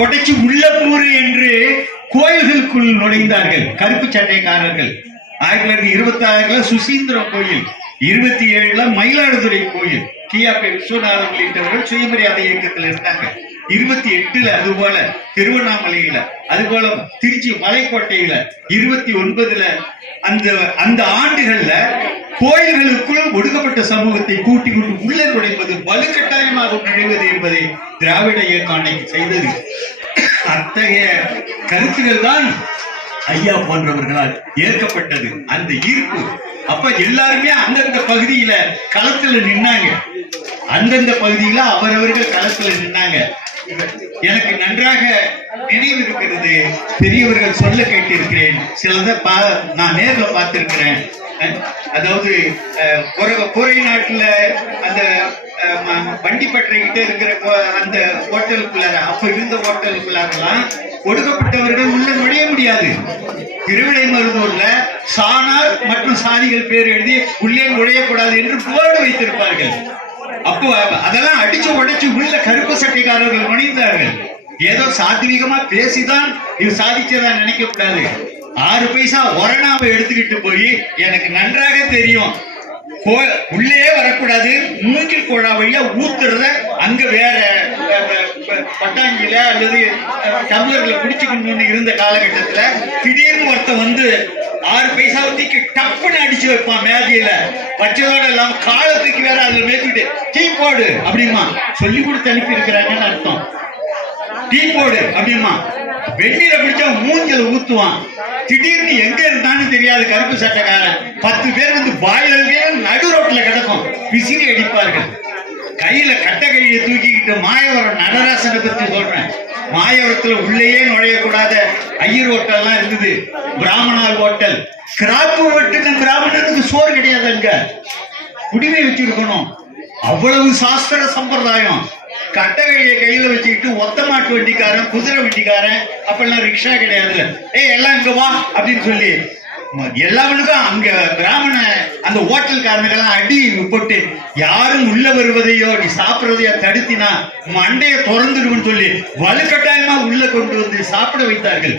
உடைச்சு உள்ள கூறு என்று கோயில்களுக்குள் நுழைந்தார்கள் கருப்பு சட்டைக்காரர்கள். 1926 சுசீந்திரம் கோயில், 27 மயிலாடுதுறை கோயில், கியாபே விஸ்வநாதன் உள்ளிட்டவர்கள் சுயமரியாதை இயக்கத்தில் இருந்தாங்க. 28 அதுபோல திருவண்ணாமலையில, அதுபோல திருச்சி மலைக்கோட்டையில, 29 அந்த ஆண்டுகள்ல கோயில்களுக்குள் ஒடுக்கப்பட்ட சமூகத்தை கூட்டி கொண்டு உள்ளே நுழைப்பது, வலுக்கட்டாயமாக நுழைவது என்பதை திராவிட இயக்கம் அன்னைக்கு செய்தது. அத்தகைய கருத்துக்கள் தான் ஐயா போன்றவர்களால் ஏற்கப்பட்டது. அந்த ஈர்ப்பு அப்ப எல்லாருமே அந்தந்த பகுதியில களத்துல நின்னாங்க. அந்தந்த பகுதியில அவரவர்கள் களத்துல நின்னாங்க. எனக்கு நன்றாக நினைவு இருக்கிறது. பெரியவர்கள் சொல்ல கேட்டிருக்கிறேன். சிலதை நான் நேர்ல பார்த்திருக்கிறேன். அதாவது குறை நாட்டுல அந்த வண்டிப்பற்றைகிட்ட இருக்கிற அந்த ஹோட்டலுக்குள்ளார, அப்ப இருந்த ஹோட்டலுக்குள்ளாரெல்லாம் ஒடுக்கப்பட்டவர்கள் உள்ள நுழைய முடியாது. திருவிடைமருதூர்ல சாணார் மற்றும் சாதிகள் பேர் எழுதி உள்ளே நுழையக்கூடாது என்று போர்டு வைத்திருப்பார்கள். அப்போ அதெல்லாம் அடிச்சு உடைச்சு உள்ள கருப்பு சட்டைக்காரர்கள் நுழைந்தார்கள். ஏதோ சாத்வீகமா பேசிதான் இது சாதிச்சதா நினைக்க கூடாது. 6 பைசா ஒரணாவை எடுத்துக்கிட்டு போய், எனக்கு நன்றாக தெரியும், உள்ளே வரக்கூடாது, மூங்கில் கோழா வழியா ஊத்துறத அங்க வேற பட்டாஞ்சில அல்லது டம்ளர்ல குடிச்சுக்கணும்னு இருந்த காலகட்டத்துல திடீர்னு ஒருத்தன் வந்து 6 பைசா ஊத்திக்கு டப்புன்னு அடிச்சு வைப்பான் மேஜையில. வச்சதோட இல்லாம காலத்துக்கு வேற அதுல மேய்ச்சிட்டு டீ போடு அப்படிமா சொல்லி கொடுத்து அனுப்பி இருக்கிறாங்கன்னு அர்த்தம். டீ போடு அப்படிமா வெந்நீரை பிடிச்சா மூஞ்சல ஊத்துவான். திடீர்னு எங்க இருந்தான்னு தெரியாது கருப்பு சட்டைக்காரன் 10 பேர் வந்து பாயிலே நடு ரோட்ல கிடக்கும், விசிறி அடிப்பார்கள். கையில கட்ட கையை தூக்கிக்கிட்டு மாயவரம் நடராசனை பத்தி சொல்றேன். மாயவரத்துல உள்ளேயே நுழையக்கூடாத ஐயர் ஹோட்டல்லாம் இருந்தது, பிராமணால் ஹோட்டல். கிராப்பு வெட்டுன பிராமணனுக்கு சோறு கிடையாது, அங்க குடிமை வச்சிருக்கணும். அவ்வளவு சாஸ்திர சம்பிரதாயம். கட்டகையை கையில வச்சுக்கிட்டு ஒத்த மாட்டு வண்டிக்காரன், குதிரை வண்டிக்காரன், அப்பெல்லாம் ரிக்ஷா கிடையாதுல, எல்லாம் இங்க வா அப்படின்னு சொல்லி எல்லாவனுக்கும் அங்க பிராமண அந்த ஹோட்டல்காரனுக்கெல்லாம் அடி போட்டு, யாரும் உள்ள வருவதையோ நீ சாப்பிடுறதையோ தடுத்தினா மண்டைய திறந்துடுன்னு சொல்லி வலுக்கட்டாயமா உள்ள கொண்டு வந்து சாப்பிட வைத்தார்கள்.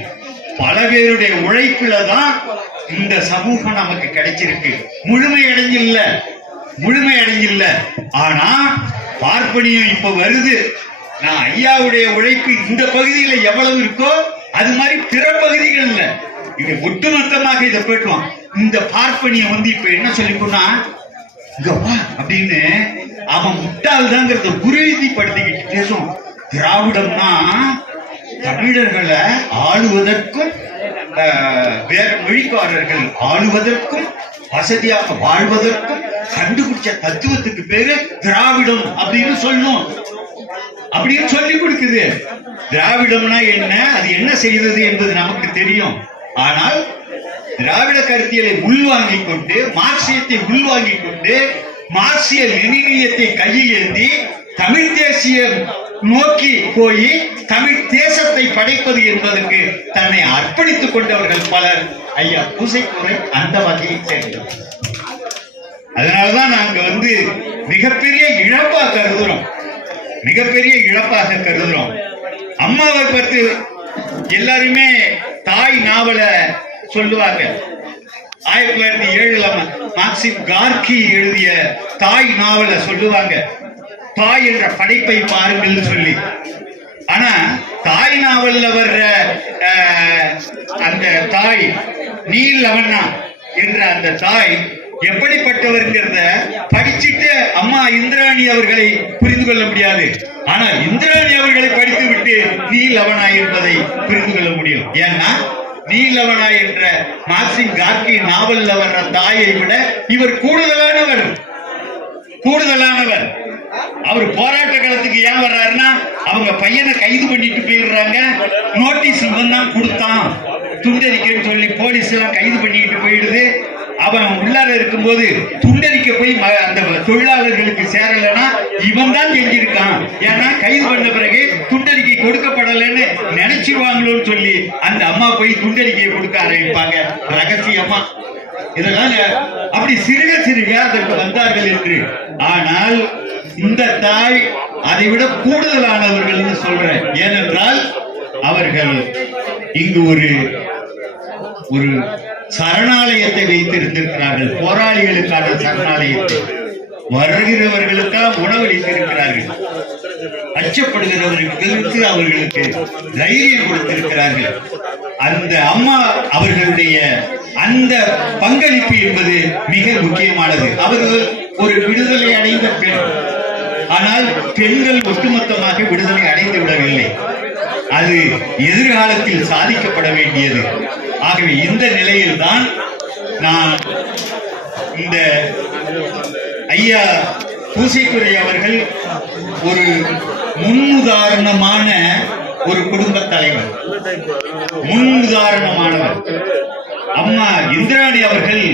பல பேருடைய உழைப்புல தான் இந்த சமூகம் நமக்கு கிடைச்சிருக்கு. முழுமை அடைஞ்சில்ல. ஆனா பார்ப்பனியம் இப்ப வருது. நான் ஐயாவுடைய உழைப்பு இந்த பகுதியில எவ்வளவு இருக்கோ அது மாதிரி பிற பகுதிகள்ல இது ஒட்டுமொத்தமாக இதை போயிட்டுவான். இந்த பார்ப்பனியம் வந்து இப்ப என்ன சொல்லிக்கோன்னா, அப்படின்னு அவன் முட்டாள் தாங்கிறத குருதிப்படுத்திக்கிட்டு பேசும். திராவிடம்னா தமிழர்களை ஆளுவதற்கும் வேற மொழிக்காரர்கள் ஆளுவதற்கும் வசதியாக வாழ்வதற்கும் கண்டுபிடிச்ச தத்துவத்துக்கு பேரு திராவிடம் அப்படின்னு சொல்லும், அப்படின்னு சொல்லி கொடுக்குது. திராவிடம்னா என்ன, அது என்ன செய்தது என்பது நமக்கு தெரியும். ஆனால் திராவிட கருத்தியலை உள்வாங்கிக் கொண்டு, மார்க்சியத்தை உள்வாங்கிக் கொண்டு, மார்க்சிய லெனினியத்தை கையில் ஏந்தி தமிழ் தேசியம் நோக்கி போய் தமிழ் தேசத்தை படைப்பது என்பதற்கு தன்னை அர்ப்பணித்துக் கொண்டவர்கள் பலர் ஐயா பூசைக்குறை அந்த வகையை சேர்ந்தவர். அதனாலதான் நாங்க வந்து மிகப்பெரிய இழப்பாக கருதுறோம். அம்மாவை பற்றி எல்லாருமே தாய் நாவல சொல்லுவாங்க. 1907 மார்க்சிம் கார்கி எழுதிய தாய் நாவல சொல்லுவாங்க, தாய் என்ற படைப்பை பாருங்கள் சொல்லி. ஆனா தாய் நாவல்ல வர்ற அந்த தாய் நீல் அவண்ணா என்ற அந்த தாய் எப்படிப்பட்டவர்ங்கிறத படிச்சுட்டு அம்மா இந்திராணி அவர்களை புரிந்து கொள்ள முடியாது. ஆனால் இந்திராணி அவர்களை படித்து விட்டு நீல் அவனா என்பதை புரிந்து கொள்ள முடியும். ஏன்னா நீல் அவனா என்ற மார்க்சிம் கார்கி நாவல்ல வர்ற தாயை விட இவர் கூடுதலானவர். அவர் போராட்ட காலத்துக்கு ஏன் வர்றாருன்னா, அவங்க பையனை கைது பண்ணிட்டு போயிடுறாங்க. நோட்டீஸ் இவன் தான் கொடுத்தான் துண்டறிக்கைன்னு சொல்லி போலீஸ் எல்லாம் கைது பண்ணிட்டு போயிடுது. அவன் உள்ளார இருக்கும்போது துண்டறிக்க போய் அந்த தொழிலாளர்களுக்கு சேரலன்னா இவன் தான் செஞ்சிருக்கான். ஏன்னா கைது பண்ண பிறகு துண்டறிக்கை கொடுக்கப்படலன்னு நினைச்சிருவாங்களோன்னு சொல்லி அந்த அம்மா போய் துண்டறிக்கையை கொடுக்க ஆரம்பிப்பாங்க ரகசியமா. இதெல்லாம் அப்படி சிறுக அதற்கு வந்தார்கள் என்று. ஆனால் இந்த தாய் அதை விட கூடுதலானவர்கள் சொல்றேன். ஏனென்றால் அவர்கள் இங்கு ஒரு சரணாலயத்தை வைத்திருந்திருக்கிறார்கள். போராளிகளுக்கான சரணாலயத்தை வருகிறவர்களுக்காக உணவளித்திருக்கிறார்கள். அச்சப்படுகிறவர்களுக்கு அவர்களுக்கு தைரியம் கொடுத்திருக்கிறார்கள். அந்த அம்மா அவர்களுடைய அந்த பங்களிப்பு என்பது மிக முக்கியமானது. அவர்கள் ஒரு விடுதலை அடைந்த பெண். ஆனால் பெண்கள் ஒட்டுமொத்தமாக விடுதலை அடைந்து விடவில்லை. அது எதிர்காலத்தில் சாதிக்கப்பட வேண்டியது. ஆகவே இந்த நிலையில்தான் நான் இந்த ஐயா பூசைத்துறை அவர்கள் ஒரு முன்னுதாரணமான ஒரு குடும்ப தலைவர், முன்னுதாரணமானவர். அம்மா இந்திராணி அவர்கள்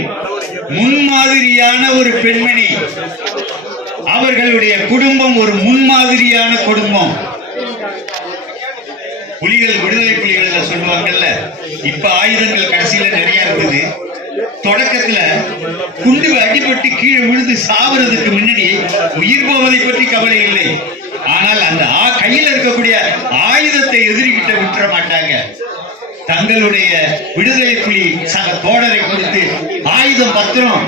முன்மாதிரியான ஒரு பெண்மணி. அவர்களுடைய குடும்பம் ஒரு முன்மாதிரியான குடும்பம். புலிகள், விடுதலை புலிகள் சொல்லுவாங்கல்ல, இப்ப ஆயுதங்கள் கடைசியில நிறைய இருக்குது. தொடக்கத்துல குண்டு அடிபட்டு கீழே விழுந்து சாவறதுக்கு முன்னாடி உயிர் போவதை பற்றி கவலை இல்லை. ஆனால் அந்த கையில் இருக்கக்கூடிய ஆயுதத்தை எதிரிகிட்ட விட்டுற மாட்டாங்க. தங்களுடைய விடுதலை புலி சக தோழரை கொடுத்து ஆயுதம் பத்திரம்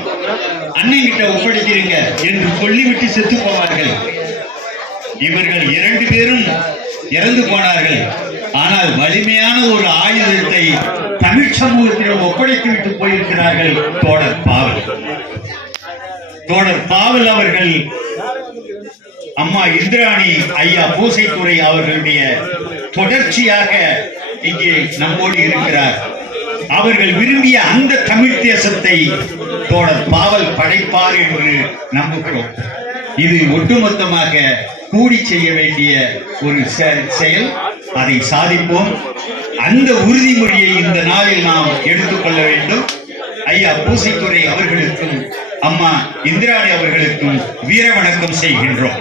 அண்ணங்கிட்ட ஒப்படைக்கிறீங்க என்று சொல்லிவிட்டு செத்து போவார்கள். இவர்கள் 2 பேரும் இறந்து போனார்கள். ஆனால் வலிமையான ஒரு ஆயுதத்தை தமிழ் சமூகத்திடம் ஒப்படைத்து விட்டு போயிருக்கிறார்கள் தோழர் பாவல். தோழர் பாவல் அவர்கள் அம்மா இந்திராணி ஐயா பூசைத்துறை அவர்களுடைய தொடர்ச்சியாக இங்கே நம்மோடு இருக்கிறார். அவர்கள் விரும்பிய அந்த தமிழ் தேசத்தை தோழர் பாவல் படைப்பார் என்று நம்புகிறோம். இது ஒட்டுமொத்தமாக கூடி செய்ய வேண்டிய ஒரு செயல். அதை சாதிப்போம். அந்த உறுதிமொழியை இந்த நாளில் நாம் எடுத்துக்கொள்ள வேண்டும். ஐயா பூசைத்துறை அவர்களுக்கும் அம்மா இந்திராணி அவர்களுக்கும் வீர வணக்கம் செய்கின்றோம்.